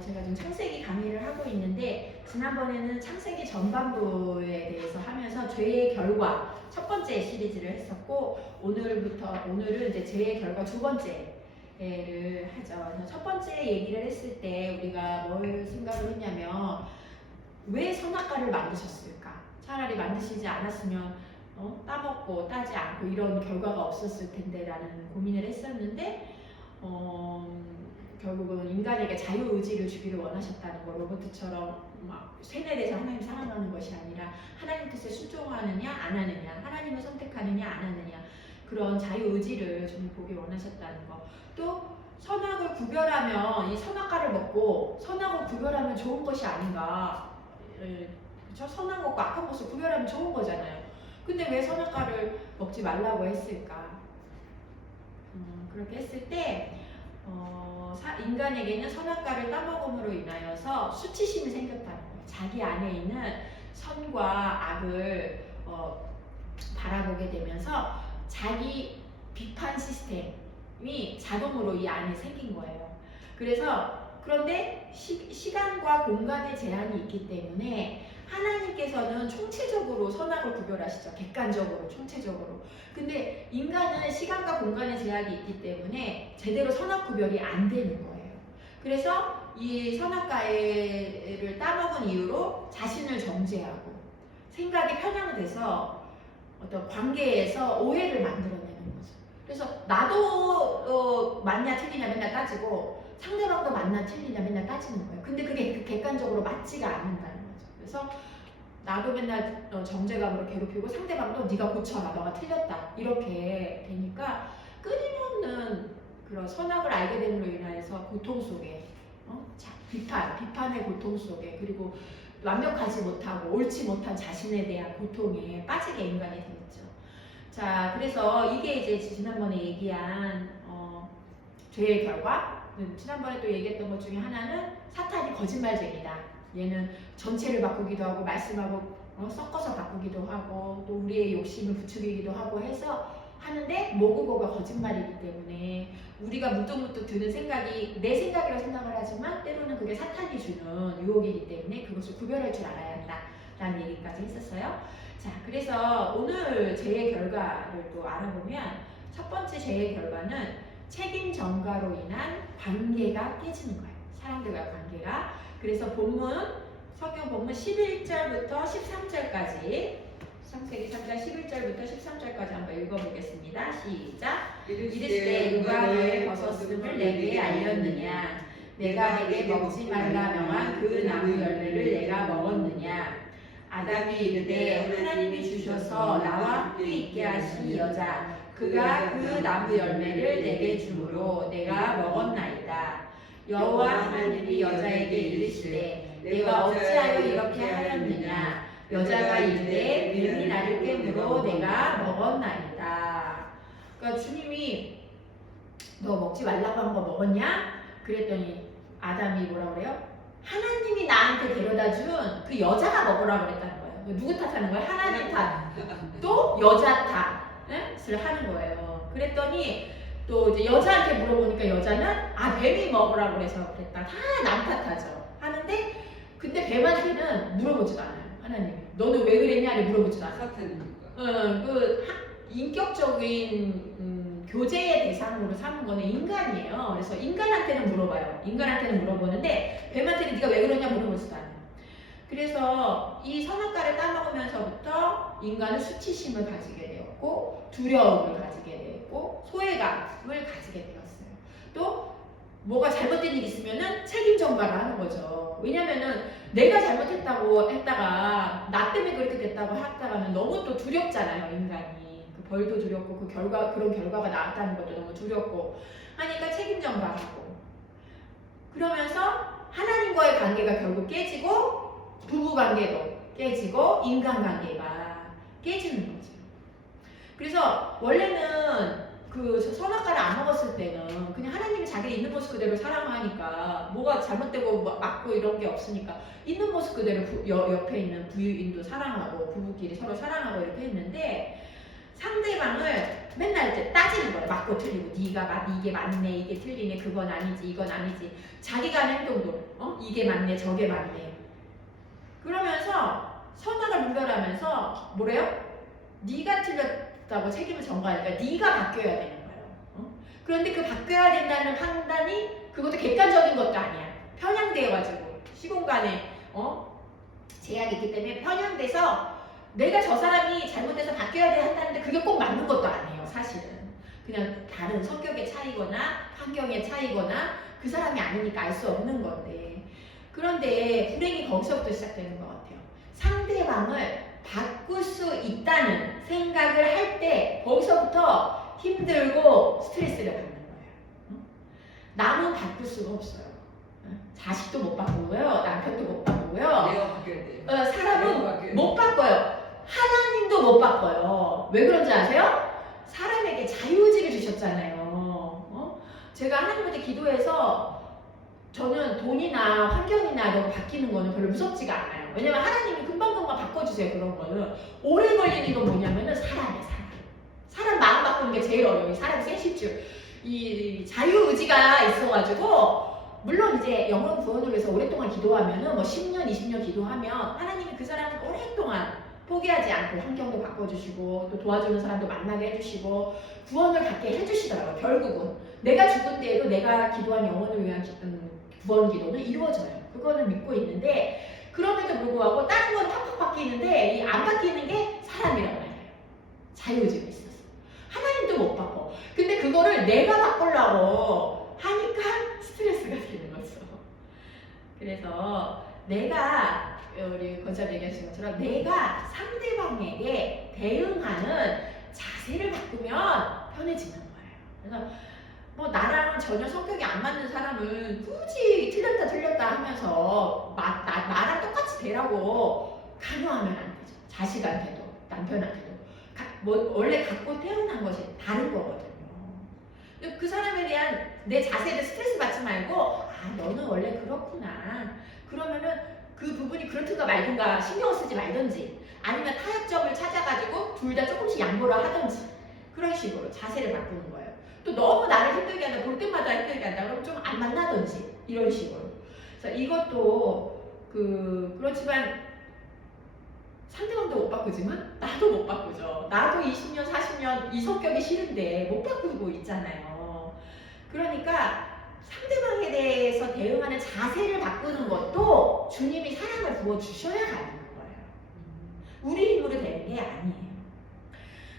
제가 좀 창세기 강의를 하고 있는데 지난번에는 창세기 전반부에 대해서 하면서 죄의 결과 첫 번째 시리즈를 했었고 오늘은 이제 죄의 결과 두 번째를 하죠. 그래서 첫 번째 얘기를 했을 때 우리가 뭘 생각을 했냐면 왜 선악과를 만드셨을까? 차라리 만드시지 않았으면 따먹고 따지 않고 이런 결과가 없었을 텐데라는 고민을 했었는데 결국은 인간에게 자유의지를 주기를 원하셨다는 거. 로버트처럼 막 세뇌돼서 하나님 사랑하는 것이 아니라 하나님 뜻에 순종하느냐 안 하느냐, 하나님을 선택하느냐 안 하느냐, 그런 자유의지를 좀 보기 원하셨다는 거. 또 선악을 구별하면 이 선악과를 먹고 선악을 구별하면 좋은 것이 아닌가. 그렇죠? 선한 것과 악한 것을 구별하면 좋은 거잖아요. 근데 왜 선악과를 먹지 말라고 했을까? 그렇게 했을 때 인간에게는 선악과를 따먹음으로 인하여서 수치심이 생겼다는 거예요. 자기 안에 있는 선과 악을 바라보게 되면서 자기 비판 시스템이 자동으로 이 안에 생긴 거예요. 그런데 시간과 공간의 제한이 있기 때문에 하나님께서는 총체적으로 선악을 구별하시죠. 객관적으로, 총체적으로. 근데 인간은 시간과 공간의 제약이 있기 때문에 제대로 선악 구별이 안 되는 거예요. 그래서 이 선악과를 따먹은 이유로 자신을 정죄하고 생각이 편향돼서 어떤 관계에서 오해를 만들어내는 거죠. 그래서 나도 맞냐 틀리냐 맨날 따지고 상대방도 맞냐 틀리냐 맨날 따지는 거예요. 근데 그게 객관적으로 맞지가 않는다는 거죠. 그래서 나도 맨날 정죄감으로 괴롭히고 상대방도 네가 고쳐라, 너가 틀렸다, 이렇게 되니까 끊임없는 그런 선악을 알게 됨으로 인해서 고통 속에 비판의 고통 속에, 그리고 완벽하지 못하고 옳지 못한 자신에 대한 고통에 빠지게 인간이 되었죠. 자, 그래서 이게 이제 지난번에 얘기한 죄의 결과. 지난번에 또 얘기했던 것 중에 하나는 사탄이 거짓말쟁이다. 얘는 전체를 바꾸기도 하고 말씀하고 섞어서 바꾸기도 하고 또 우리의 욕심을 부추기기도 하고 해서 하는데 모국어가 거짓말이기 때문에 우리가 문득문득 드는 생각이 내 생각이라고 생각을 하지만 때로는 그게 사탄이 주는 유혹이기 때문에 그것을 구별할 줄 알아야 한다라는 얘기까지 했었어요. 자, 그래서 오늘 죄의 결과를 또 알아보면 첫 번째 죄의 결과는 책임 전가로 인한 관계가 깨지는 거예요. 사람들과의 관계가. 그래서 성경 본문 11절부터 13절까지 창세기 3장 11절부터 13절까지 한번 읽어보겠습니다. 시작. 이르시되 누가 너의 벗었음을 내게 알렸느냐? 내가 내게 먹지 말라 명한 그 나무 열매를 내가 먹었느냐? 아담이 이르되 하나님이 주셔서 나와 함께 있게 하신 여자 그가 그 나무 열매를 내게 주므로 내가 먹었나이다. 여호와 하나님이 여자에게 이르시되 내가 어찌하여 이렇게 하였느냐? 여자가 이르되 뱀이 나를 깨므로 내가 먹었나이다. 그러니까 주님이 너 먹지 말라고 한 거 먹었냐? 그랬더니 아담이 뭐라 그래요? 하나님이 나한테 데려다 준 그 여자가 먹으라고 그랬다는 거예요. 누구 탓하는 거예요? 하나님 탓. 또 여자 탓을 하는 거예요. 그랬더니 또 이제 여자한테 물어보니까 여자는 뱀이 먹으라고 그래서 그랬다. 다 남 탓하죠. 하는데 근데 뱀한테는 물어보지도 않아요. 하나님이 너는 왜 그랬냐를 물어보지도 않아요. 그 인격적인 교제의 대상으로 삼은 거는 인간이에요. 그래서 인간한테는 물어봐요. 인간한테는 물어보는데 뱀한테는 네가 왜 그러냐 물어보지도 않아요. 그래서 이 선악과를 따먹으면서부터 인간은 수치심을 가지게 되었고 두려움을 가지게 되었고 소외감을 가지게 되었어요. 또 뭐가 잘못된 일이 있으면은 책임 전가를 하는 거죠. 왜냐면은 내가 잘못했다고 했다가 나 때문에 그렇게 됐다고 했다가는 너무 또 두렵잖아요, 인간이. 그 벌도 두렵고 그런 결과가 나왔다는 것도 너무 두렵고 하니까 책임 전가하고 그러면서 하나님과의 관계가 결국 깨지고 부부 관계도 깨지고 인간 관계가 깨지는 거죠. 그래서 원래는 그 선악과를 안 먹었을 때는 그냥 하나님이 자기 있는 모습 그대로 사랑하니까 뭐가 잘못되고 맞고 이런 게 없으니까 있는 모습 그대로 옆에 있는 부인도 사랑하고 부부끼리 서로 사랑하고 이렇게 했는데 상대방을 맨날 이제 따지는 거예요. 맞고 틀리고 이게 맞네, 이게 틀리네, 그건 아니지, 이건 아니지. 자기가 하는 행동도 이게 맞네, 저게 맞네. 그러면서 선악을 분별하면서 뭐래요? 네가 틀렸다고 책임을 전가하니까 네가 바뀌어야 되는 거예요. 그런데 그 바뀌어야 된다는 판단이 그것도 객관적인 것도 아니야. 편향되어가지고 시공간에 제약이 있기 때문에 편향돼서 내가 저 사람이 잘못해서 바뀌어야 돼 한다는데 그게 꼭 맞는 것도 아니에요. 사실은 그냥 다른 성격의 차이거나 환경의 차이거나 그 사람이 아니니까 알 수 없는 건데, 그런데 불행이 거기서부터 시작되는 것 같아요. 상대방을 바꿀 수 있다는 생각을 할 때 거기서부터 힘들고 스트레스를 받는 거예요. 남은 바꿀 수가 없어요. 자식도 못 바꾸고요, 남편도 못 바꾸고요. 내가 바뀌어야 돼. 사람은 못 바꿔요. 하나님도 못 바꿔요. 왜 그런지 아세요? 사람에게 자유의지를 주셨잖아요. 제가 하나님한테 기도해서 저는 돈이나 환경이나 이런 거 바뀌는 거는 별로 무섭지가 않아요. 왜냐면 하나님이 금방금방 바꿔주세요. 그런 거는. 오래 걸리는 건 뭐냐면은 사람이에요. 사람 마음 바꾸는 게 제일 어려워요. 사람 센시줄. 이 자유의지가 있어가지고, 물론 이제 영혼 구원을 위해서 오랫동안 기도하면은 뭐 10년, 20년 기도하면 하나님이 그 사람을 오랫동안 포기하지 않고 환경도 바꿔주시고 또 도와주는 사람도 만나게 해주시고 구원을 갖게 해주시더라고요. 결국은 내가 죽은 때에도 내가 기도한 영혼을 위한 구원 기도는 이루어져요. 그거는 믿고 있는데, 그럼에도 불구하고 다른 건 팍팍 바뀌는데 이 안 바뀌는 게 사람이란 말이에요. 자유의지가 있어서 하나님도 못 바꿔. 근데 그거를 내가 바꾸려고 하니까 스트레스가 되는 거죠. 그래서 내가, 우리 권사님 얘기하신 것처럼 내가 상대방에게 대응하는 자세를 바꾸면 편해지는 거예요. 그래서 뭐 나랑 전혀 성격이 안 맞는 사람은 굳이 틀렸다 하면서 나랑 똑같이 되라고 강요하면 안 되죠. 자식한테도 남편한테도. 뭐 원래 갖고 태어난 것이 다른 거거든요. 그 사람에 대한 내 자세를 스트레스 받지 말고, 너는 원래 그렇구나. 그러면은 그 부분이 그렇든가 말든가 신경 쓰지 말든지, 아니면 타협점을 찾아가지고 둘 다 조금씩 양보를 하든지, 그런 식으로 자세를 바꾸는 거예요. 또 너무 나를 힘들게 한다, 볼 때마다 힘들게 한다, 그럼 좀 안 만나든지, 이런 식으로. 그래서 이것도 그렇지만 상대방도 못 바꾸지만 나도 못 바꾸죠. 나도 20년, 40년 이 성격이 싫은데 못 바꾸고 있잖아요. 그러니까 상대방에 대해서 대응하는 자세를 바꾸는 것도 주님이 사랑을 부어주셔야 가는 거예요. 우리 힘으로 되는 게 아니에요.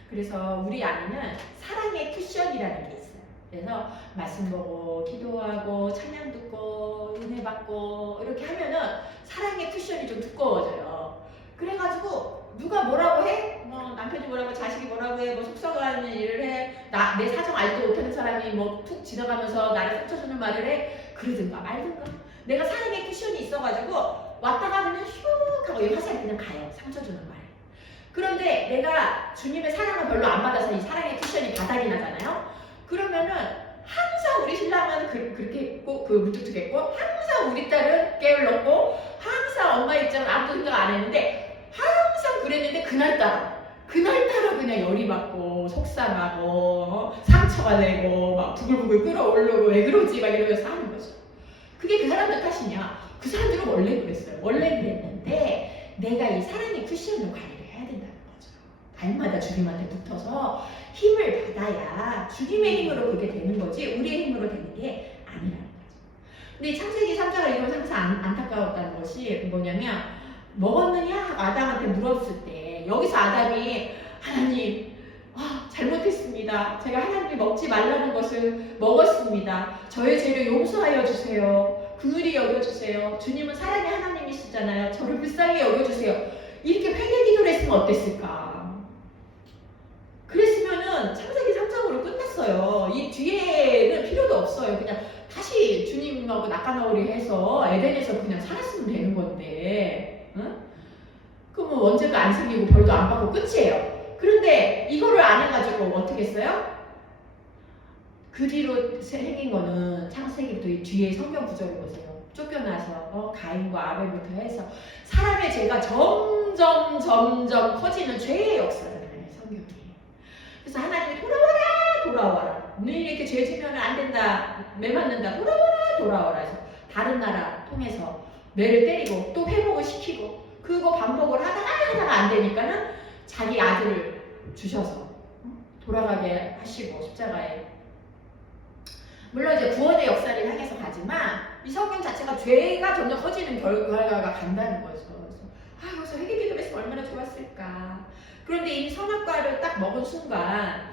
그래서 우리 안에는 사랑의 쿠션이라는 게 있어요. 그래서 말씀 보고 기도하고 찬양 듣고 은혜 받고 이렇게 하면은 사랑의 쿠션이 좀 두꺼워져요. 그래가지고 누가 뭐라고 해? 뭐 남편이 뭐라고, 자식이 뭐라고 해, 뭐 속썩하는 일을 해, 내 사정 알지도 못하는 사람이 뭐 툭 지나가면서 나를 상처주는 말을 해, 그러든가 말든가. 내가 사랑의 쿠션이 있어가지고 왔다가 그냥 슉 하고 이 화살이 그냥 가요. 상처주는 말. 그런데 내가 주님의 사랑을 별로 안 받아서 이 사랑의 쿠션이 바닥이 나잖아요. 그러면은 항상 우리 신랑은 그렇게 했고, 무뚝뚝했고, 항상 우리 딸은 게을렀고, 항상 엄마 입장은 아무도 생각 안 했는데, 항상 그랬는데 그날따라 그냥 열이 받고 속상하고 상처가 되고 막 부글부글 끓어오르고 왜 그러지 막 이러면서 하는 거죠. 그게 그 사람들 탓이냐? 그 사람들은 원래 그랬어요. 원래 그랬는데 내가 이 사랑의 쿠션을 관리를 해야 된다는 거죠. 날마다 주님한테 붙어서 힘을 받아야 주님의 힘으로 그게 되는 거지 우리의 힘으로 되는 게 아니라는 거죠. 근데 창세기 3장을 읽으면서 항상 안타까웠다는 것이 뭐냐면, 먹었느냐? 아담한테 물었을 때 여기서 아담이 하나님 잘못했습니다. 제가 하나님이 먹지 말라는 것을 먹었습니다. 저의 죄를 용서하여 주세요. 긍휼히 여겨주세요. 주님은 사랑의 하나님이시잖아요. 저를 불쌍히 여겨주세요. 이렇게 회개 기도를 했으면 어땠을까? 그랬으면은 창세기 3장으로 끝났어요. 이 뒤에는 필요도 없어요. 그냥 다시 주님하고 낙가나오리 해서 에덴에서 그냥 살았으면 되는 건데, 응? 그러면 원죄도 안 생기고 벌도 안 받고 끝이에요. 그런데 이거를 안 해가지고 어떻게 했어요? 그 뒤로 생긴 거는 창세기부터 이 뒤에 성경 구절을 보세요. 쫓겨나서 가인과 아벨부터 해서 사람의 죄가 점점 커지는 죄의 역사잖아요, 성경이. 그래서 하나님이 돌아와라 돌아와라. 너 이렇게 죄 지면 안 된다. 매 맞는다. 돌아와라 돌아와라 해서 다른 나라 통해서 매를 때리고 또 회복을 시키고 그거 반복을 하다가 안 되니까는 자기 아들을 주셔서 돌아가게 하시고 십자가에. 물론 이제 구원의 역사를 향해서 가지만 이 성경 자체가 죄가 점점 커지는 결과가 간다는 거죠. 그래서 여기서 회개기도 했으면 얼마나 좋았을까. 그런데 이 선악과를 딱 먹은 순간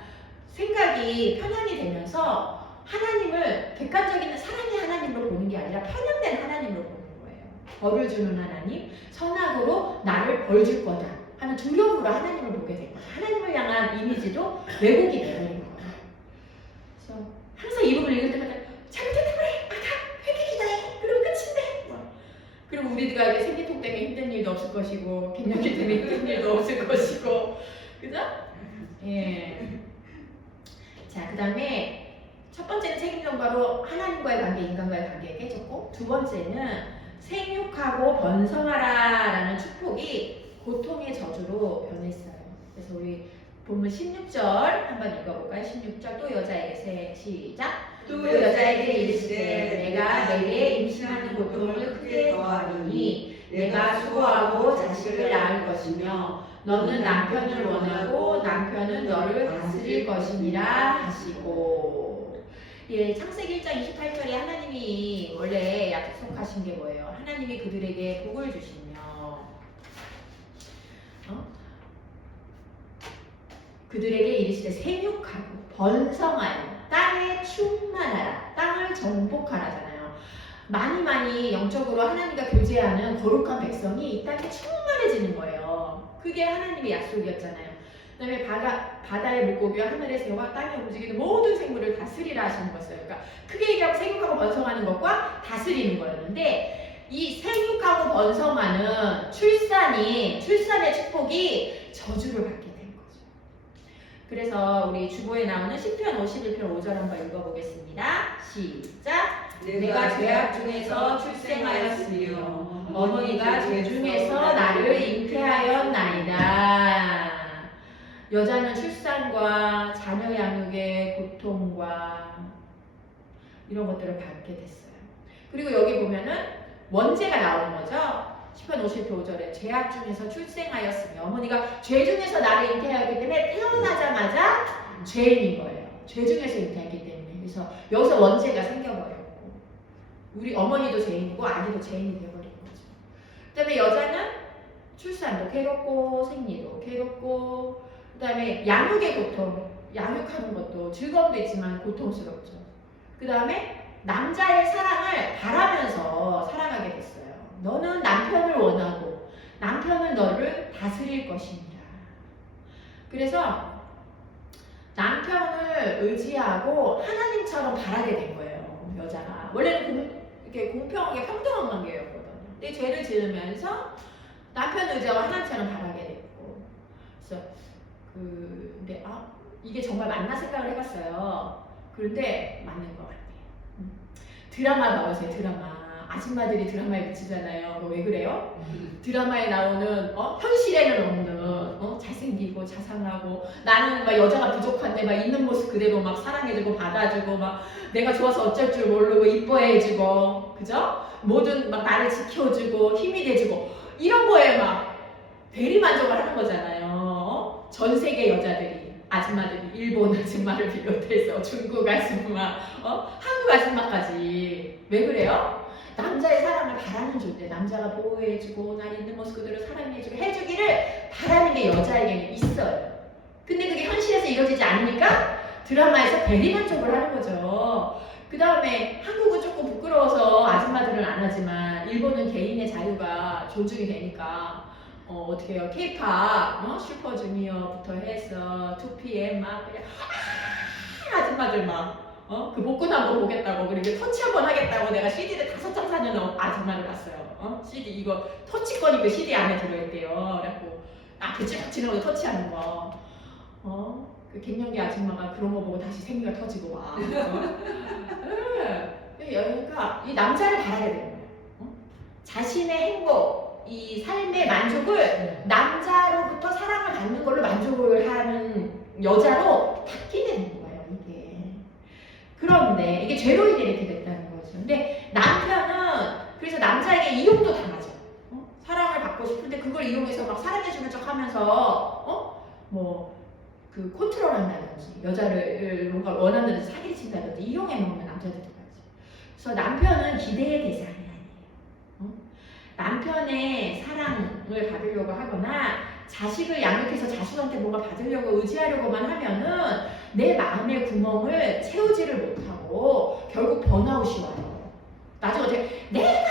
생각이 편향이 되면서 하나님을 객관적인 사랑의 하나님으로 보는 게 아니라 편향된 하나님으로 보는 거예요. 벌을 주는 하나님, 선악으로 나를 벌 줄 거다 하는 두려움으로 하나님을 보게 된 거예요. 하나님을 향한 이미지도 왜곡이 되는 거예요. 그래서 항상 이 부분을 읽을 때마다 잘못했다 그래, 다 회개기다 해, 그러면 끝인데. 그리고 우리가 이제 생리통 때문에 힘든 일도 없을 것이고 갱년기 때문에 힘든 일도 없을 것이고, 그죠? 예. 자, 그 다음에 첫 번째는 책임전가로 하나님과의 관계, 인간과의 관계가 깨졌고, 두 번째는 생육하고 번성하라 라는 축복이 고통의 저주로 변했어요. 그래서 우리 본문 16절 한번 읽어볼까요? 16절 또 여자에게 시작. 또 여자에게 이르시되 내가 내게 임신하는 고통을 크게 더하리니 내가 수고하고 자식을 낳을 것이며 너는 남편을 원하고 남편은 너를 다스릴 것이니라 하시고. 예, 창세기 1장 28절에 하나님이 원래 약속하신 게 뭐예요? 하나님이 그들에게 복을 주시며 그들에게 이르시되 생육하고 번성하여 땅에 충만하라, 땅을 정복하라잖아요. 많이 영적으로 하나님과 교제하는 거룩한 백성이 이 땅에 충만해지는 거예요. 그게 하나님의 약속이었잖아요. 그 다음에 바다의 물고기와 하늘의 새와 땅에 움직이는 모든 생물을 다스리라 하시는 거였어요. 그러니까 크게 얘기하고 생육하고 번성하는 것과 다스리는 거였는데, 이 생육하고 번성하는 출산의 축복이 저주를 받게 된 거죠. 그래서 우리 주보에 나오는 시편 51편 5절 한번 읽어보겠습니다. 시작. 내가 죄악 중에서 출생하였으며 어머니가 죄 중에서 나를 잉태하였나이다. 여자는 출산과 자녀 양육의 고통과 이런 것들을 받게 됐어요. 그리고 여기 보면은 원죄가 나오는 거죠. 시편 50편 5절에 죄악 중에서 출생하였으며 어머니가 죄 중에서 나를 잉태하였기 때문에 태어나자마자 죄인인 거예요. 죄 중에서 잉태했기 때문에. 그래서 여기서 원죄가 생겨버렸고 우리 어머니도 죄인이고 아기도 죄인이 되어버린 거죠. 그 다음에 여자는 출산도 괴롭고 생리도 괴롭고 그 다음에 양육의 고통, 양육하는 것도 즐거움도 있지만 고통스럽죠. 그 다음에 남자의 사랑을 바라면서 살아가게 됐어요. 너는 남편을 원하고 남편은 너를 다스릴 것입니다. 그래서 남편을 의지하고 하나님처럼 바라게 된 거예요. 여자가 원래는 이렇게 공평하게 평등한 관계였거든요. 근데 죄를 지으면서 남편 의지하고 하나님처럼 바라게 됐고, 그래서 근데 이게 정말 맞나 생각을 해봤어요. 그런데 맞는 것 같아요. 드라마 봐보세요. 드라마. 아줌마들이 드라마에 미치잖아요. 왜 그래요? 드라마에 나오는 현실에는 없는 잘생기고 자상하고 나는 막 여자가 부족한데 막 있는 모습 그대로 막 사랑해주고 받아주고 막 내가 좋아서 어쩔 줄 모르고 이뻐해주고, 그죠? 뭐든 막 나를 지켜주고 힘이 돼주고 이런 거에 막 대리만족을 하는 거잖아요. 전 세계 여자들이, 아줌마들이, 일본 아줌마를 비롯해서 중국 아줌마, 한국 아줌마까지. 왜 그래요? 남자의 사랑을 바라는 존재, 남자가 보호해주고 날 있는 모습 그대로 사랑해주고 해주기를 바라는 게 여자에게는 있어요. 근데 그게 현실에서 이루어지지 않으니까 드라마에서 대리만족을 하는 거죠. 그 다음에 한국은 조금 부끄러워서 아줌마들은 안 하지만 일본은 개인의 자유가 존중이 되니까 어떻게 해요? K-pop, 슈퍼주니어부터 해서 2PM 막 그냥 아줌마들 막 그 복근 한번 보겠다고, 그리고 터치 한번 하겠다고 내가 CD를 5장 사는 아줌마를 봤어요. CD 이거 터치권이 그 CD 안에 들어있대요. 그래갖고 그치 지나고 터치하는 거. 그 갱년기 아줌마가 그런 거 보고 다시 생리가 터지고 막. 그러니까 이 남자를 바라게 되는 거예요. 자신의 행복, 이 삶의 만족을 남자로부터 사랑을 받는 걸로 만족을 하는 여자로 바뀌게 되는 거예요. 그런데 이게 죄로 인해 이렇게 됐다는 거죠. 근데 남편은 그래서 남자에게 이용도 당하죠. 사랑을 받고 싶은데 그걸 이용해서 막 사랑해주는 척 하면서 그 컨트롤 한다든지 여자를 뭔가 원하는 데서 사기를 친다든지 이용해 먹는 남자들도 많죠. 그래서 남편은 기대의 대상이 아니에요. 남편의 사랑을 받으려고 하거나 자식을 양육해서 자식한테 뭔가 받으려고 의지하려고만 하면은 내 마음의 구멍을 채우지를 못하고 결국 번아웃이 와요. 나중에 어떻게 내가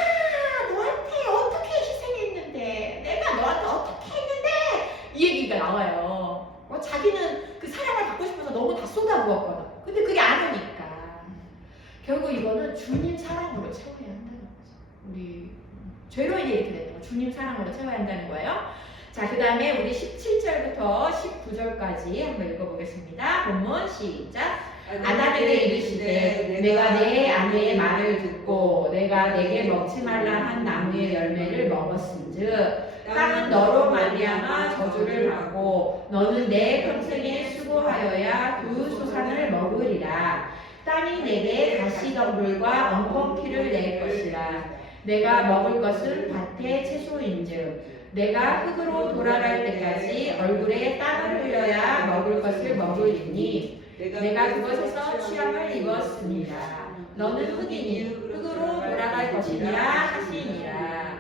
너한테 어떻게 희생했는데 내가 너한테 어떻게 했는데 이 얘기가 나와요. 자기는 그 사랑을 받고 싶어서 너무 다 쏟아부었거든. 근데 그게 아니니까 결국 이거는 주님 사랑으로 채워야 한다는 거죠. 우리 죄로 인해 이렇게 됐던 거 주님 사랑으로 채워야 한다는 거예요. 자, 그 다음에 우리 17절부터 19절까지 한번 읽어보겠습니다. 본문 시작. 아담에게 이르시되 내가 내 아내의 말을 듣고 내가 내게 먹지 말라 한 나무의 열매를 먹었은즉 땅은 너로 말미암아 저주를 받고 너는 내 평생에 수고하여야 그 소산을 먹으리라. 땅이 내게 가시덤불과 엉겅퀴를 낼 것이라. 내가 먹을 것은 밭의 채소인즉 내가 흙으로 돌아갈 때까지 얼굴에 땀을 흘려야 먹을 것을 먹으리니 내가 그것에서 취함을 입었습니다. 너는 흙이니 흙으로 돌아갈 것이라 하시니라.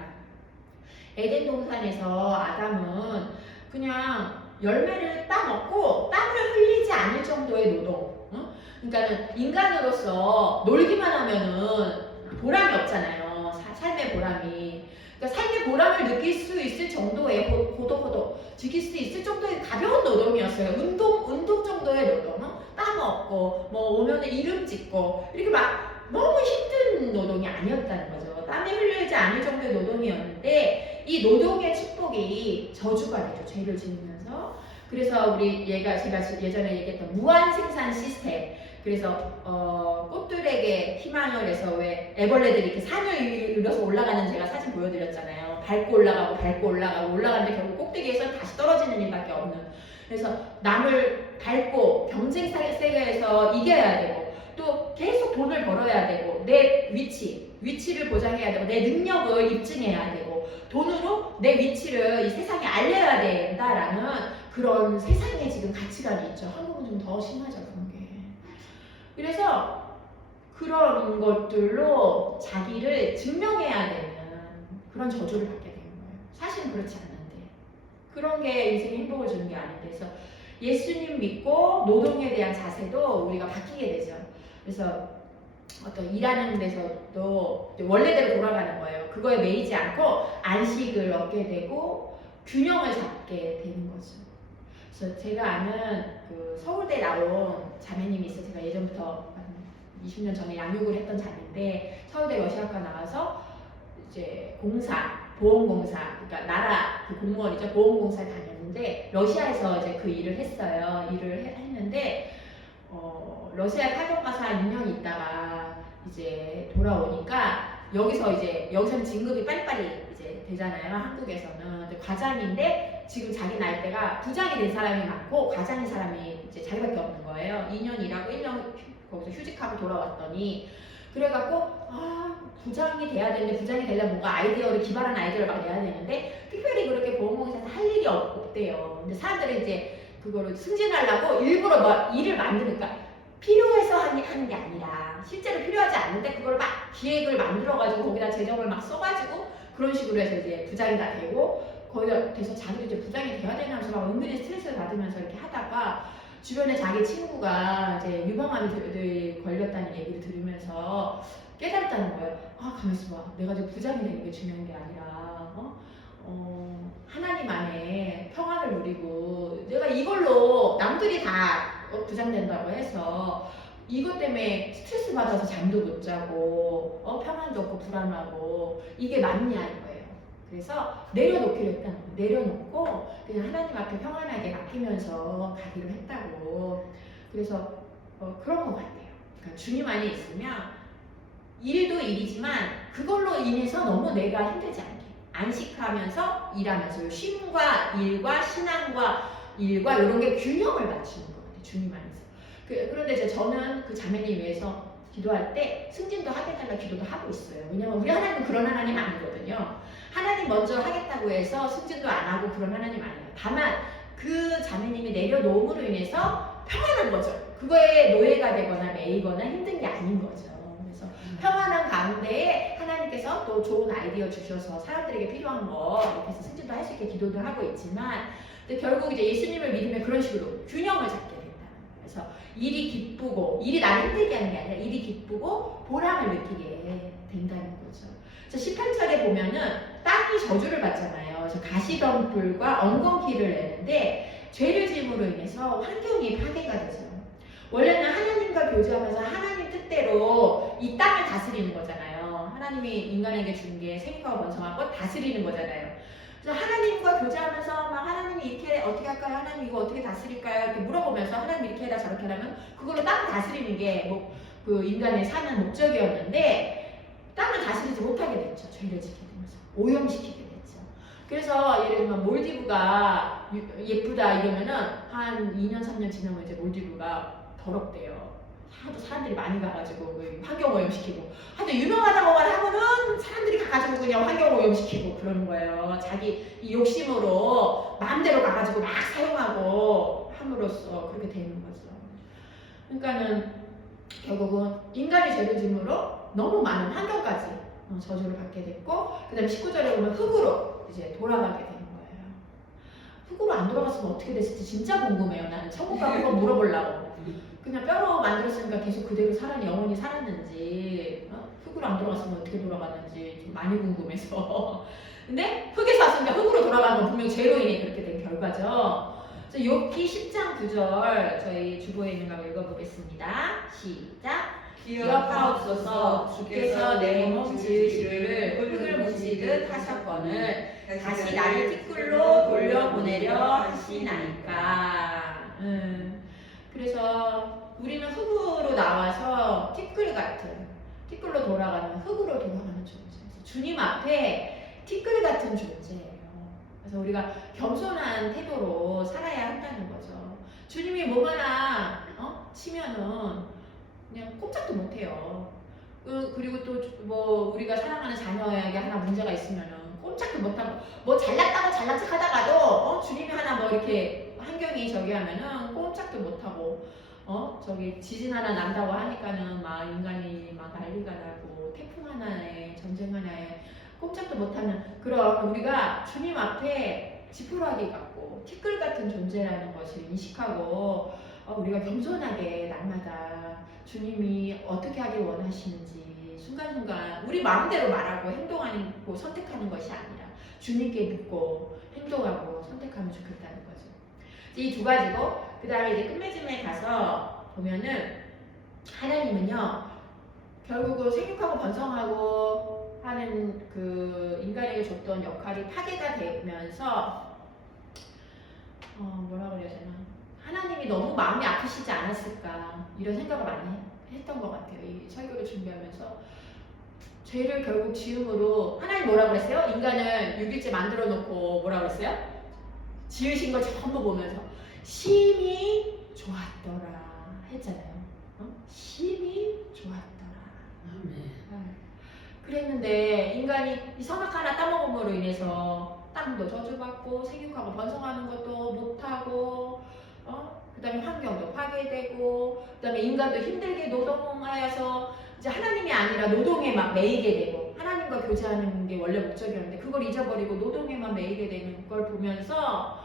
에덴 동산에서 아담은 그냥 열매를 따먹고 땀을 흘리지 않을 정도의 노동. 그러니까 인간으로서 놀기만 하면은 보람이 없잖아요. 삶의 보람이. 그러니까 삶의 보람을 느낄 수 있을 정도의 호도 즐길 수 있을 정도의 가벼운 노동이었어요. 운동 정도의 노동. 땀 없고 오면은 이름 찍고 이렇게 막 너무 힘든 노동이 아니었다는 거죠. 땀이 흘리지 않을 정도의 노동이었는데 이 노동의 축복이 저주가 되죠. 죄를 지으면서. 그래서 제가 예전에 얘기했던 무한 생산 시스템. 그래서 꽃들에게 희망을 해서 왜 애벌레들이 이렇게 산을 이뤄서 올라가는 제가 사진 보여드렸잖아요. 밟고 올라가는데 결국 꼭대기에서 다시 떨어지는 일밖에 없는. 그래서 남을 밟고 경쟁 세계에서 이겨야 되고 또 계속 돈을 벌어야 되고 내 위치를 보장해야 되고 내 능력을 입증해야 되고 돈으로 내 위치를 이 세상에 알려야 된다라는 그런 세상에 지금 가치관이 있죠. 한국은 좀 더 심하죠, 그런 게. 그래서 그런 것들로 자기를 증명해야 되는 그런 저주를 받게 되는 거예요. 사실은 그렇지 않는데. 그런 게 인생에 행복을 주는 게 아닌데. 그래서 예수님 믿고 노동에 대한 자세도 우리가 바뀌게 되죠. 그래서 어떤 일하는 데서도 원래대로 돌아가는 거예요. 그거에 매이지 않고 안식을 얻게 되고 균형을 잡게 되는 거죠. 그래서 제가 아는 그 서울대 나온 자매님이 있어요. 제가 예전부터 20년 전에 양육을 했던 자매인데 서울대 러시아과 나와서 이제 보험공사, 그러니까 나라 그 공무원이죠. 보험공사에 다녔는데 러시아에서 이제 그 일을 했어요. 했는데 러시아에 파견 가서 한 2년 있다가 이제 돌아오니까 여기서는 진급이 빨리빨리 이제 되잖아요. 한국에서는. 근데 과장인데 지금 자기 나이대가 부장이 된 사람이 많고 과장인 사람이 이제 자기밖에 없는 거예요. 2년 일하고 1년 거기서 휴직하고 돌아왔더니 그래갖고 부장이 돼야 되는데 부장이 되려면 뭔가 기발한 아이디어를 막 내야 되는데 특별히 그렇게 보험공사에서 할 일이 없대요. 근데 사람들이 이제 그거를 승진하려고 일부러 막 일을 만드니까 필요해서 하는 게 아니라 실제로 필요하지 않는데 그걸 막 기획을 만들어가지고 거기다 재정을 막 써가지고 그런 식으로 해서 이제 부장이 다 되고 거기다 돼서 자기도 이제 부장이 돼야 되면서 막 은근히 스트레스를 받으면서 이렇게 하다가 주변에 자기 친구가 이제 유방암이 걸렸다는 얘기를 들으면서 깨달았다는 거예요. 가만 있어봐. 내가 이제 부장이 되는 게 중요한 게 아니라 하나님 안에 평안을 누리고 내가 이걸로 남들이 다 부장 된다고 해서 이것 때문에 스트레스 받아서 잠도 못 자고 평안도 없고 불안하고 이게 맞냐 이거예요. 그래서 내려놓기로 했다는 거예요. 내려놓고 그냥 하나님 앞에 평안하게 맡기면서 가기로 했다고. 그래서 그런 것 같아요. 그러니까 주님 안에 있으면 일도 일이지만 그걸로 인해서 너무 내가 힘들지 않게 안식하면서 일하면서 쉼과 일과 신앙과 일과 이런 게 균형을 맞추는 것 같아요. 주님 안에서. 그런데 저는 그 자매님 위해서 기도할 때 승진도 하게달라 기도도 하고 있어요. 왜냐면 우리 하나님은 그런 하나님 아니거든요. 하나님 먼저 하겠다고 해서 승진도 안 하고 그런 하나님 아니에요. 다만 그 자매님이 내려놓음으로 인해서 평안한 거죠. 그거에 노예가 되거나 매이거나 힘든 게 아닌 거죠. 그래서 평안한 가운데에 하나님께서 또 좋은 아이디어 주셔서 사람들에게 필요한 거 이렇게 해서 승진도 할 수 있게 기도도 하고 있지만, 근데 결국 이제 예수님을 믿으면 그런 식으로 균형을 잡게 된다. 그래서 일이 기쁘고, 일이 나를 힘들게 하는 게 아니라 일이 기쁘고 보람을 느끼게 된다는 거죠. 그래서 18절에 보면은 땅이 저주를 받잖아요. 그래서 가시덤불과 엉겅퀴를 내는데 죄를 지음으로 인해서 환경이 파괴가 되죠. 원래는 하나님과 교제하면서 하나님 뜻대로 이 땅을 다스리는 거잖아요. 하나님이 인간에게 준 게 생육하고 번성하고 다스리는 거잖아요. 그래서 하나님과 교제하면서 막 하나님이 이렇게 어떻게 할까요? 하나님 이거 어떻게 다스릴까요? 이렇게 물어보면서 하나님 이렇게 해라 저렇게 하면 그걸로 땅을 다스리는 게 뭐 그 인간의 사는 목적이었는데 땅을 다스리지 못하게 됐죠. 죄를 지게 되면서 오염시키게 됐죠. 그래서 예를 들면 몰디브가 예쁘다 이러면은 한 2년 3년 지나면 이제 몰디브가 더럽대요. 하도 사람들이 많이 가가지고 환경 오염시키고, 하도 유명하다고만 하면은 사람들이 가가지고 그냥 환경 오염시키고 그러는 거예요. 자기 이 욕심으로 마음대로 가가지고 막 사용하고 함으로써 그렇게 되는 거죠. 그러니까는 결국은 인간이 죄를 짐으로 너무 많은 환경까지 저주를 받게 됐고, 그 다음에 19절에 보면 흙으로 이제 돌아가게 되는 거예요. 흙으로 안 돌아갔으면 어떻게 됐을지 진짜 궁금해요. 나는 천국 가고 한번 물어보려고. 그냥 뼈로 만들었으니까 계속 그대로 영원히 살았는지, 흙으로 안 돌아갔으면 어떻게 돌아갔는지 좀 많이 궁금해서. 근데 흙에서 왔으니까 흙으로 돌아간 건 분명 죄로 인해 그렇게 된 결과죠. 그래서 욥기 10장 9절 저희 주보에 있는 거 한번 읽어보겠습니다. 시작. 기억하옵소서. 주께서 내 몸 지으시기를 흙을 묻히듯 하셨거늘 다시 나를 티끌로 돌려보내려 하시나이까. 그래서 우리는 흙으로 나와서 티끌로 돌아가는 흙으로 돌아가는 존재. 주님 앞에 티끌 같은 존재예요. 그래서 우리가 겸손한 태도로 살아야 한다는 거죠. 주님이 뭐 하나 치면은 그냥 꼼짝도 못해요. 그리고 또 뭐 우리가 사랑하는 자녀에게 하나 문제가 있으면은 꼼짝도 못하고, 뭐 잘났다고 잘난 척 하다가도 주님이 하나 뭐 이렇게 환경이 저기 하면은 꼼짝도 못하고, 저기 지진 하나 난다고 하니까는 막 인간이 막 난리가 나고, 태풍 하나에 전쟁 하나에 꼼짝도 못하는 그런 우리가 주님 앞에 지푸라기 같고 티끌 같은 존재라는 것을 인식하고, 우리가 겸손하게 날마다 주님이 어떻게 하길 원하시는지 순간순간 우리 마음대로 말하고 행동하고 선택하는 것이 아니라 주님께 믿고 행동하고 선택하면 좋겠다는 거죠. 이 두 가지고, 그 다음에 이제 끝맺음에 가서 보면은 하나님은요 결국은 생육하고 번성하고 하는 그 인간에게 줬던 역할이 파괴가 되면서 뭐라 그래야 되나, 하나님이 너무 마음이 아프시지 않았을까 이런 생각을 많이 했던 것 같아요. 이 설교를 준비하면서 죄를 결국 지음으로 하나님 뭐라 그랬어요? 인간을 6일째 만들어 놓고 뭐라 그랬어요? 지으신 걸 전부 보면서 심히 좋았더라 했잖아요. 심히 좋았더라. 그랬는데 인간이 이 선악 하나 따먹음으로 인해서 땅도 저주받고 생육하고 번성하는 것도 못하고, 그 다음에 환경도 파괴되고, 그 다음에 인간도 힘들게 노동하여서 이제 하나님이 아니라 노동에 막 매이게 되고, 하나님과 교제하는 게 원래 목적이었는데 그걸 잊어버리고 노동에만 매이게 되는 걸 보면서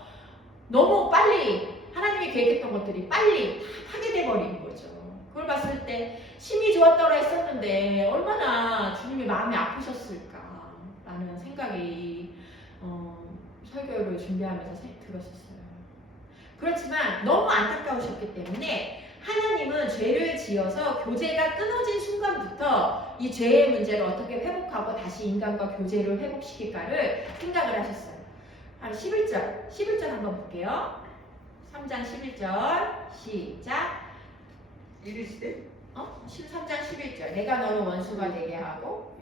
너무 빨리 하나님이 계획했던 것들이 빨리 다 파괴돼 버리는 거죠. 그걸 봤을 때 심히 좋았더라 했었는데 얼마나 주님이 마음이 아프셨을까 라는 생각이 설교를 준비하면서 들었었어요. 그렇지만 너무 안타까우셨기 때문에 하나님은 죄를 지어서 교제가 끊어진 순간부터 이 죄의 문제를 어떻게 회복하고 다시 인간과 교제를 회복시킬까를 생각을 하셨어요. 11절 한번 볼게요. 3장 11절 시작. 이르시되 13장 11절 내가 너를 원수가 되게 하고,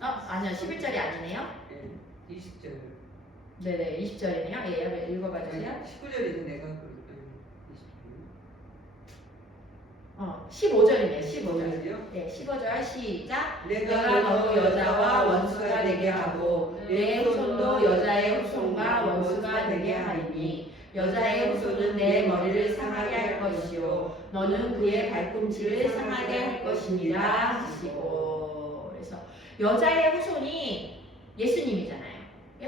아니요 11절이 아니네요. 20절. 네네 20절이네요. 예, 읽어봐 주세요. 19절에서 내가 15절이네요. 15절. 뭐죠? 네, 15절 시작. 내가 너로 여자와 원수가 되게 하고 내 후손도 여자의 후손과 원수가 되게 하리니 여자의 후손은 내 머리를 상하게 할 것이요 너는 그의 발꿈치를 상하게 할 것이니라 하시고. 그래서 여자의 후손이 예수님이잖아요.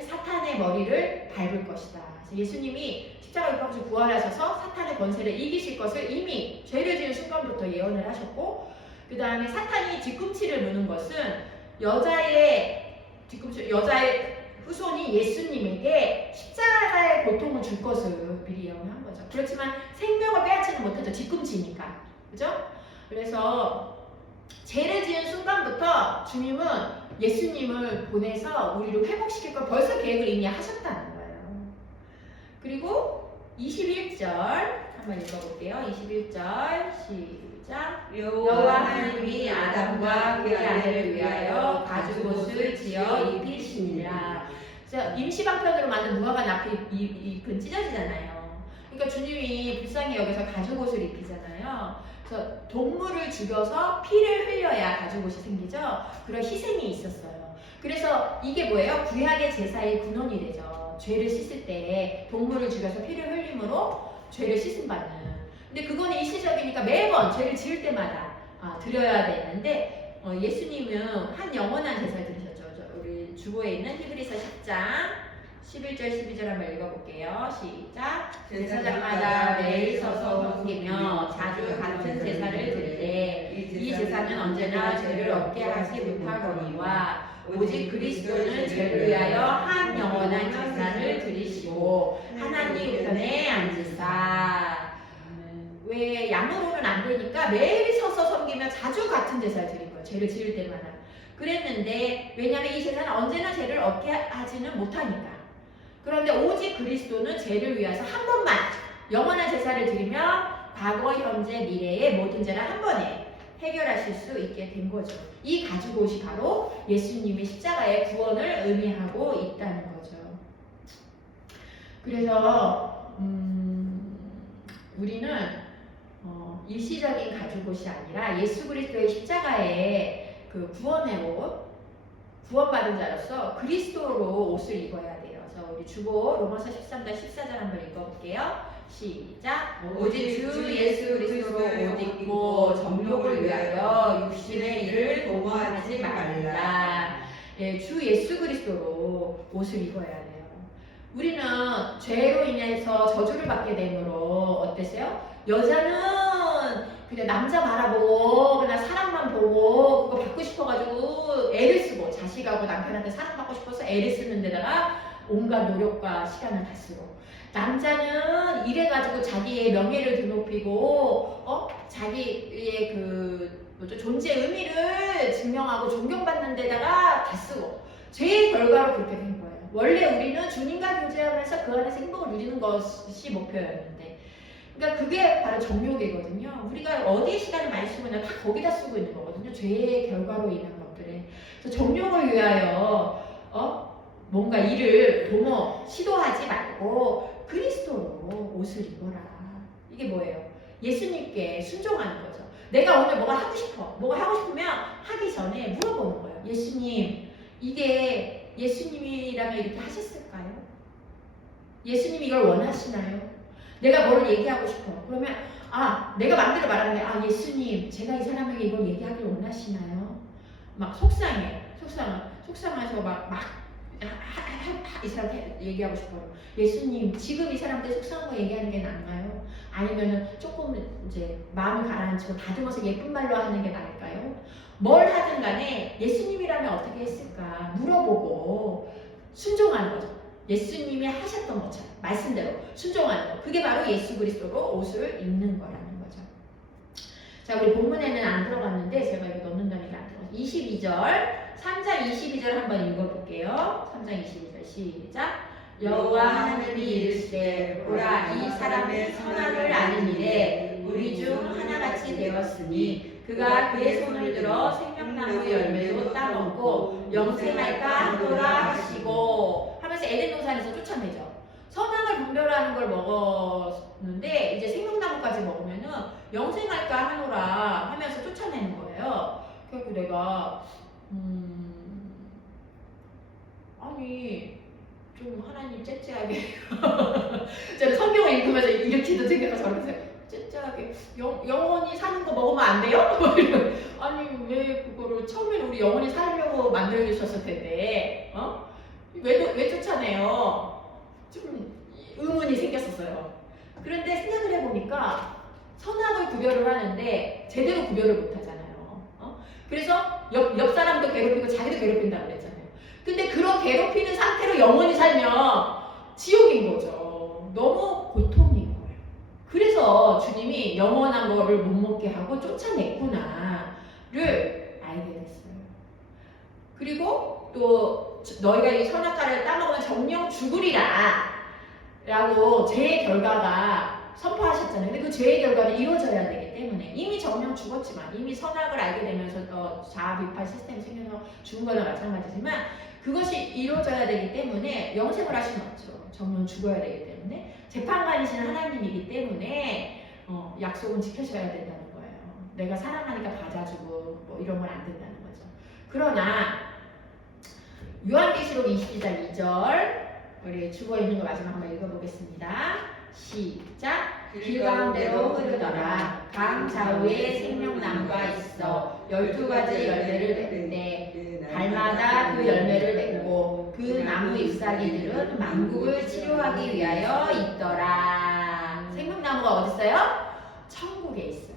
사탄의 머리를 밟을 것이다. 그래서 예수님이 십자가에 못 박히시고 부활하셔서 사탄의 권세를 이기실 것을 이미 죄를 지은 순간부터 예언을 하셨고, 그 다음에 사탄이 뒤꿈치를 무는 것은 여자의 후손이 예수님에게 십자가의 고통을 줄 것을 미리 예언한 거죠. 그렇지만 생명을 빼앗지는 못하죠. 뒤꿈치니까. 그죠? 그래서 죄를 지은 순간부터 주님은 예수님을 보내서 우리를 회복시킬 걸 벌써 계획을 이미 하셨다는 거예요. 그리고 21절 한번 읽어볼게요. 21절 시작. 여호와 하나님이 아담과 그의 아내를 위하여 가죽옷을 지어 입히시니라. 그래서 임시방편으로 만든 무화과 잎은 찢어지잖아요. 그러니까 주님이 불쌍히 여기서 가죽옷을 입히잖아요. 그래서 동물을 죽여서 피를 흘려야 가죽옷이 생기죠. 그런 희생이 있었어요. 그래서 이게 뭐예요? 구약의 제사의 근원이 되죠. 죄를 씻을 때 동물을 죽여서 피를 흘림으로 죄를 씻음받는. 근데 그거는 일시적이니까 매번 죄를 지을 때마다 드려야 되는데 예수님은 한 영원한 제사를 드리셨죠. 우리 주보에 있는 히브리서 10장 11절 12절 한번 읽어볼게요. 시작. 제사장마다 매일 서서 섬기며 자주 같은 제사를 드리되 이 제사는 언제나 죄를 얻게 하지 못하거니와 오직 그리스도는 죄를 위하여 한 영원한 제사를 드리시고 하나님 우편에 앉으사. 왜 양으로는 안 되니까 매일 서서 섬기며 자주 같은 제사를 드린 거예요. 죄를 지을 때마다. 그랬는데 왜냐하면 이 제사는 언제나 죄를 얻게 하지는 못하니까. 그런데 오직 그리스도는 죄를 위해서 한 번만 영원한 제사를 드리면 과거, 현재, 미래의 모든 죄를 한 번에 해결하실 수 있게 된 거죠. 이 가죽옷이 바로 예수님의 십자가의 구원을 의미하고 있다는 거죠. 그래서 우리는 일시적인 가죽옷이 아니라 예수 그리스도의 십자가의 그 구원의 옷, 구원받은 자로서 그리스도로 옷을 입어야 돼요. 그래서 우리 주보 로마서 13장 14절 한번 읽어볼게요. 시작. 오직 주 예수 그리스도로 옷 입고 정욕을 위하여 육신의 일을 도모하지 말라. 예, 주 예수 그리스도로 옷을 입어야 돼요. 우리는 죄로 인해서 저주를 받게 되므로 어땠어요? 여자는 그냥 남자 바라보고 그냥 사랑만 보고 그거 받고 싶어가지고 애를 쓰고 자식하고 남편한테 사랑받고 싶어서 애를 쓰는 데다가 온갖 노력과 시간을 다 쓰고, 남자는 이래가지고 자기의 명예를 드높이고 자기의 그 존재 의미를 증명하고 존경받는 데다가 다 쓰고 죄의 결과로 그렇게 된 거예요. 원래 우리는 주님과 교제하면서 그 안에서 행복을 누리는 것이 목표였는데, 그러니까 그게 바로 정욕이거든요. 우리가 어디에 시간을 많이 쓰고 있냐, 다 거기다 쓰고 있는 거거든요. 죄의 결과로 인한 것들에. 그래서 정욕을 위하여 뭔가 일을 시도하지 말고 그리스도로 옷을 입어라. 이게 뭐예요? 예수님께 순종하는 거죠. 내가 오늘 뭐가 하고 싶어. 뭐가 하고 싶으면 하기 전에 물어보는 거예요. 예수님, 이게 예수님이라면 이렇게 하셨을까요? 예수님이 이걸 원하시나요? 내가 뭐를 얘기하고 싶어. 그러면 내가 마음대로 말하는데 예수님, 제가 이 사람에게 이걸 얘기하길 원하시나요? 막 속상해서 이 사람한테 얘기하고 싶어요. 예수님, 지금 이 사람한테 속상한 거 얘기하는 게 나은가요? 아니면은 조금 이제 마음을 가라앉히고 다듬어서 예쁜 말로 하는 게 나을까요? 뭘 하든 간에 예수님이라면 어떻게 했을까 물어보고 순종하는 거죠. 예수님이 하셨던 것처럼 말씀대로 순종하는 거. 그게 바로 예수 그리스도로 옷을 입는 거라는 거죠. 자, 우리 본문에는 안 들어갔는데 제가 이거 넣는다는 게 안 들어가서 22절 3장 22절 한번 읽어볼게요. 3장 22절 시작. 여호와 하나님이 이르시되 보라, 이 사람의 선악을 아는 일에 우리 중 하나같이 되었으니 그가 그의 손을 들어 생명나무 열매도 따먹고 영생할까 하노라 하시고 하면서 에덴 동산에서 쫓아내죠. 선악을 분별하는 걸 먹었는데 이제 생명나무까지 먹으면은 영생할까 하노라 하면서 쫓아내는 거예요. 그래서 내가 아니 좀 하나님 째째하게 제가 성경을 읽으면서 이렇게도 생각하고 저렇게 째째하게 영원히 사는 거 먹으면 안 돼요? 아니 왜 그거를 처음에는 우리 영원히 살려고 만들어 주셨을 텐데 왜 쫓아내요? 좀 의문이 생겼었어요. 그런데 생각을 해보니까 선악을 구별을 하는데 제대로 구별을 못 하잖아요. 그래서 옆 사람도 괴롭히고 자기도 괴롭힌다고 그랬잖아요. 근데 그런 괴롭히는 상태로 영원히 살면 지옥인 거죠. 너무 고통인 거예요. 그래서 주님이 영원한 거를 못 먹게 하고 쫓아냈구나를 알게 됐어요. 그리고 또 너희가 이 선악과를 따먹으면 정령 죽으리라 라고 죄의 결과가 선포하셨잖아요. 근데 그 죄의 결과는 이루어져야 되기 때문에 이미 정령 죽었지만 이미 선악을 알게 되면서 자아 비판 시스템이 생겨서 죽은 거나 마찬가지지만 그것이 이루어져야 되기 때문에 영생을 할 수는 없죠. 정령 죽어야 되기 때문에 재판관이신 하나님이기 때문에 약속은 지켜져야 된다는 거예요. 내가 사랑하니까 받아주고 뭐 이런 건 안 된다는 거죠. 그러나 요한계시록 22장 2절 우리 죽어있는 거 마지막 한번 읽어보겠습니다. 시작. 길 가운데로 흐르더라. 강 좌우에 생명나무가 있어 12가지 열매를 맺는데 달마다 그 열매를 맺고 그 나무 잎사귀들은 만국을 치료하기 위하여 있더라. 생명나무가 어디 있어요? 천국에 있어요.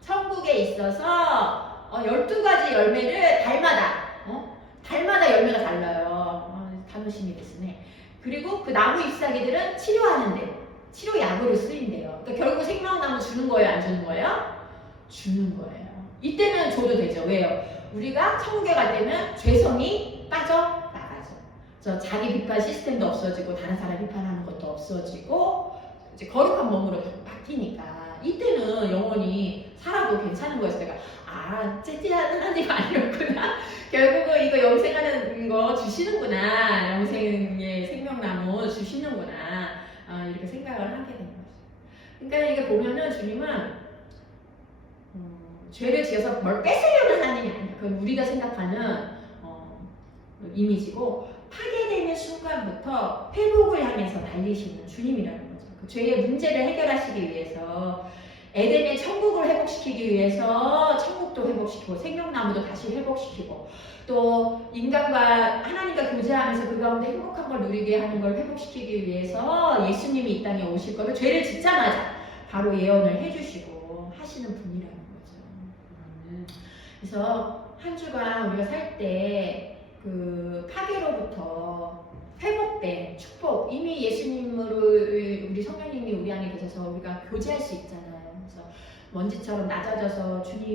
천국에 있어서 12가지 열매를 달마다 열매가 달라요. 단호심이 됐으네. 그리고 그 나무 잎사귀들은 치료하는데 치료약으로 쓰인대요. 그러니까 결국 생명나무 주는 거예요? 안 주는 거예요? 주는 거예요. 이때는 줘도 되죠. 왜요? 우리가 천국에 갈 때는 죄성이 빠져나가죠. 저 자기 비판 시스템도 없어지고 다른 사람 비판하는 것도 없어지고 이제 거룩한 몸으로 바뀌니까 이때는 영원히 살아도 괜찮은 거였어요. 내가 째째한 하나님 아니었구나. 결국은 이거 영생하는 거 주시는구나. 영생의 생명나무 주시는구나. 이렇게 생각을 하게 된 거죠. 그러니까 이게 보면은 주님은 죄를 지어서 뭘 뺏으려는 하나님이 아니에요. 그건 우리가 생각하는 이미지고 파괴되는 순간부터 회복을 향해서 달리시는 주님이라는 거죠. 그 죄의 문제를 해결하시기 위해서 에덴의 천국을 회복시키기 위해서 천국도 회복시키고 생명나무도 다시 회복시키고 또 인간과 하나님과 교제하면서 그 가운데 행복한 걸 누리게 하는 걸 회복시키기 위해서 예수님이 이 땅에 오실 거를 죄를 짓자마자 바로 예언을 해주시고 하시는 분이라는 거죠. 그래서 한 주간 우리가 살 때 그 파괴로부터 회복된 축복 이미 예수님으로 우리 성령님이 우리 안에 계셔서 우리가 교제할 수 있잖아요. 그래서 먼지처럼 낮아져서 주님